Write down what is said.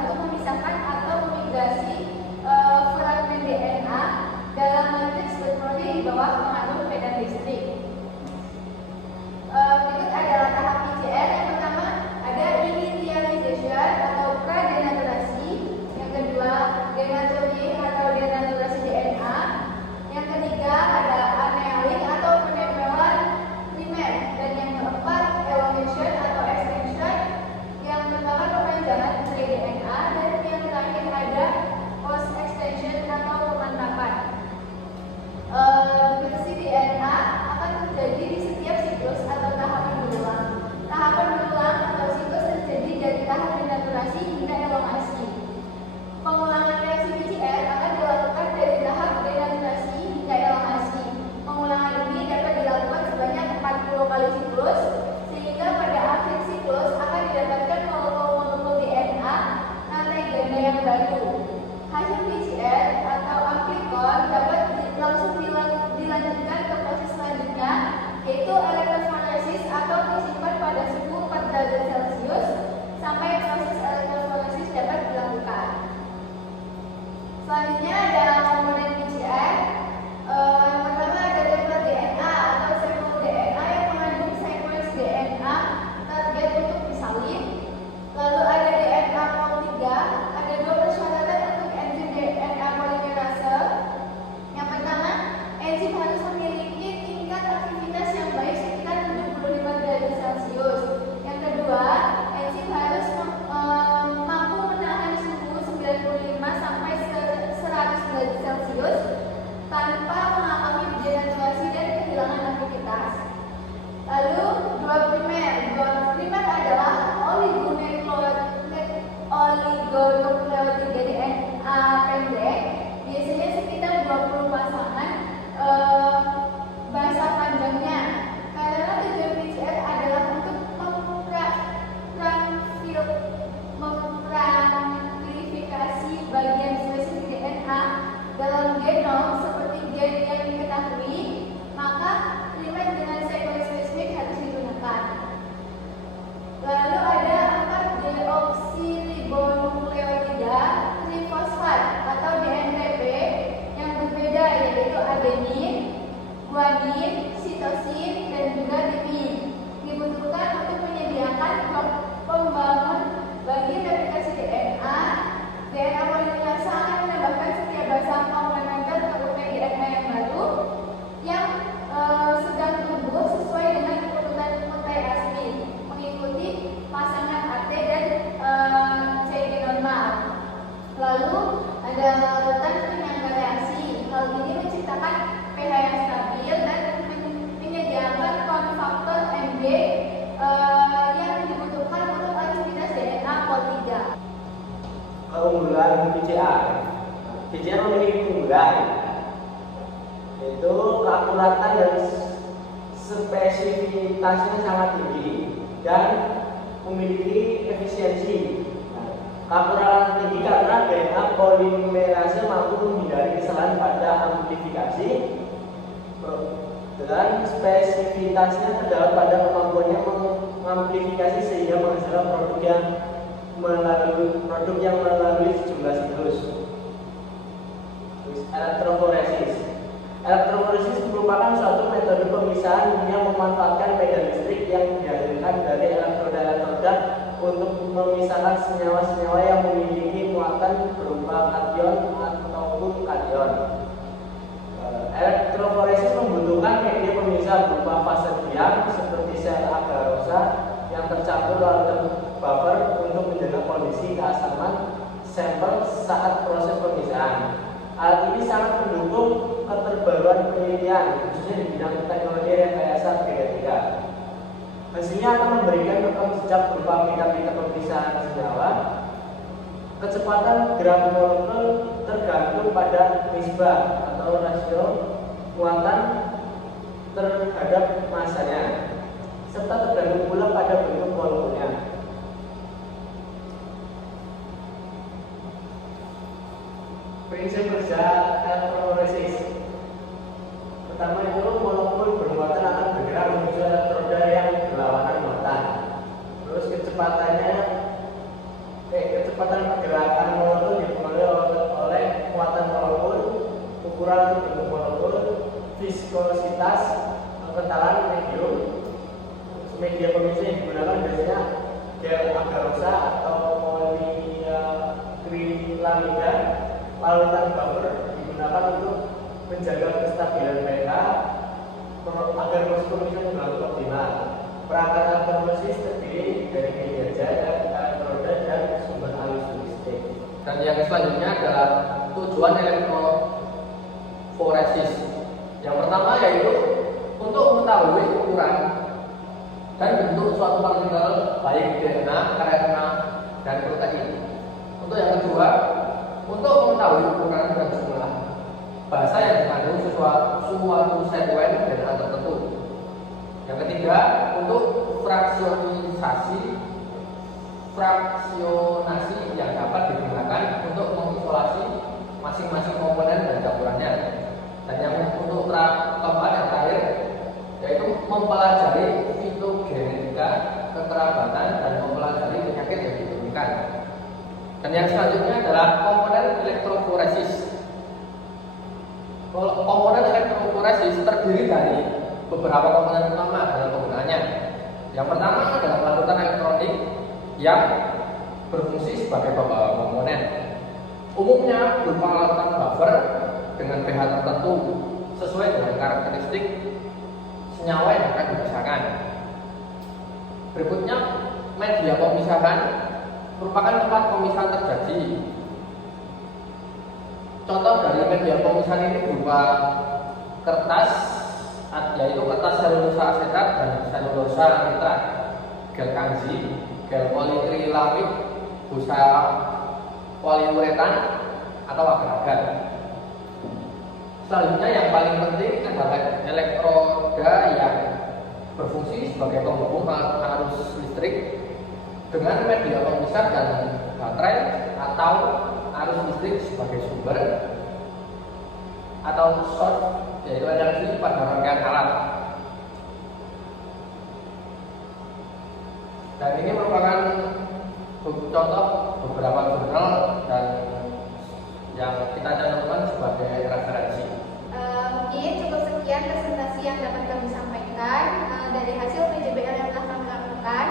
untuk memisahkan atau memigrasi fragmen DNA dalam matriks berprodi di bawah pengaruh medan listrik. Berikut adalah tahap PCR. Yang pertama ada initialization atau pradenaturasi. Yang kedua denaturing atau denaturasi DNA. Yang ketiga ada annealing atau penempelan primer. Dan yang keempat elongation atau extension. Yang pertama perpanjangan DNA. Dan yang terakhir ada post extension atau pemantapan. Duplikasi DNA akan terjadi di setiap siklus atau tahapan berulang. Tahapan berulang atau siklus terjadi dari tahap denaturasi hingga elongasi. Pengulangan reaksi PCR akan dilakukan dari tahap denaturasi hingga elongasi. Pengulangan ini dapat dilakukan sebanyak 40 kali siklus, sehingga pada akhir siklus akan didapatkan molekul-molekul DNA rantai ganda yang baru. Hasil PCR atau amplikon dapat langsung dilanjutkan ke proses selanjutnya, yaitu elektroforesis atau disimpan pada suhu 4 derajat Celcius sampai proses elektroforesis dapat dilakukan. Selanjutnya ada komponen PCR. Yang pertama ada template DNA atau sampel DNA yang mengandung sequence DNA target untuk disalin. Lalu ada DNA pol 3. Ada dua persyaratan untuk enzim DNA polimerase. Yang pertama, enzim harus memiliki tingkat aktivitas yang baik sekitar 75 derajat Celcius. Yang kedua, enzim harus mampu menahan suhu 95 sampai 100 derajat Celcius tanpa mengalami denaturasi dan kehilangan aktivitas. Lalu dua primer adalah oligonukleotida DNA pendek, biasanya sekitar 20 pasangan basa panjangnya. Karena tujuan PCR adalah untuk mempramifikasi bagian spesifik DNA dalam genom seperti gen yang diketahui, maka primer dengan sequence spesifik harus digunakan. Lalu ada 4-deoksiribonukleotida trifosfat atau DNTP yang berbeda, yaitu adenin, guanin, sitosin, dan juga timin. Dibutuhkan untuk menyediakan blok pembangun bagi replikasi DNA. DNA polimerase akan menambahkan setiap basa komplementer ke protein DNA yang baru yang sedang tumbuh sesuai dengan urutan nuklei asli, mengikuti pasangan AT dan CG normal. Lalu ada larutan penyangga reaksi. Hal ini menciptakan pH yang stabil dan menyediakan konfaktor Mg yang dibutuhkan untuk aktivitas DNA pol 3. Keunggulan PCR. PCR memiliki keunggulan, yaitu keakuratan dan spesifitasnya sangat tinggi dan memiliki efisiensi. Keakuratan tinggi karena DNA polimerase mampu menghindari kesalahan pada amplifikasi, dan spesifitasnya terdapat pada kemampuannya mengamplifikasi sehingga menghasilkan produk yang melalui sejumlah siklus. Elektroforesis. Elektroforesis merupakan suatu metode pemisahan yang memanfaatkan medan listrik yang dihasilkan dari elektroda untuk memisahkan senyawa-senyawa yang memiliki muatan berupa kation ataupun kation. Elektroforesis membutuhkan media pemisah berupa fase diam seperti sel agarosa yang tercampur larutan buffer untuk menjaga kondisi keasaman sampel saat proses pemisahan. Alat ini sangat mendukung keterbaruan penelitian, khususnya di bidang teknologi rekayasa genetika. Hasilnya akan memberikan rekam jejak berupa pita-pita pemisahan senyawa. Kecepatan gerak molekul tergantung pada nisbah atau rasio muatan terhadap masanya, serta tergantung pula pada bentuk molekulnya. Prinsip kerja elektroforesis. Pertama itu molekul bermuatan akan bergerak menuju elektroda yang berlawanan muatan. Terus kecepatannya kecepatan pergerakan molekul dipengaruhi oleh kekuatan molekul, ukuran bentuk molekul, viskositas, kekentalan medium. Media pemicu yang digunakan biasanya gel agarosa atau polyakrilamida. Larutan buffer digunakan untuk menjaga kestabilan pH agar proses pemilihan berlangsung optimal. Perangkat elektrolysis terdiri dari media jar, elektroda, dan sumber arus listrik. Dan yang selanjutnya adalah tujuan elektroforesis. Yang pertama yaitu untuk mengetahui ukuran dan bentuk suatu partikel baik DNA, RNA, dan protein. Untuk yang kedua, untuk mengetahui ukuran dan jumlah bahasa yang mengandung suatu sekuen DNA tertentu. Yang ketiga, untuk fraksionasi yang dapat digunakan untuk mengisolasi masing-masing komponen dan campurannya. Dan yang untuk keempat yang terakhir yaitu mempelajari fitogenetika, kekerabatan, dan mempelajari penyakit yang diturunkan. Dan yang selanjutnya adalah komponen elektroforesis. Komponen elektroforesis terdiri dari beberapa komponen utama dalam penggunaannya. Yang pertama adalah larutan elektronik yang berfungsi sebagai pembawa komponen. Umumnya berupa larutan buffer dengan pH tertentu sesuai dengan karakteristik senyawa yang akan dipisahkan. Berikutnya, media pemisahan merupakan tempat pemisahan terjadi. Contoh dari media pemisahan ini berupa kertas, yaitu kertas selulosa asetat dan selulosa nitrat, gel kanzi, gel polikrilamid, busa poliuretan, atau agar-agar. Selanjutnya yang paling penting adalah elektroda yang berfungsi sebagai penghubung arus listrik dengan media pemisah dan baterai atau arus listrik sebagai sumber atau source, yaitu energi pada rangkaian alat. Dan ini merupakan contoh beberapa jurnal dan yang kita cantumkan sebagai referensi. Mungkin cukup sekian presentasi yang dapat kami sampaikan dari hasil PJBL yang telah kami lakukan.